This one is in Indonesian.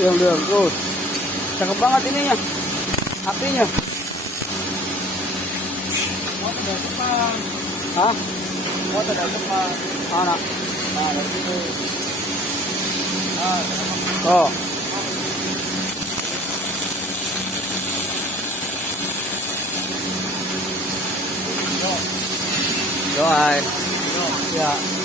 Diam terus. Cakep banget ininya. Apinya. Motor dari depan. Hah? Motor dari depan. Mana? Nah, dari situ. Nah, Oh. Doa. Ya.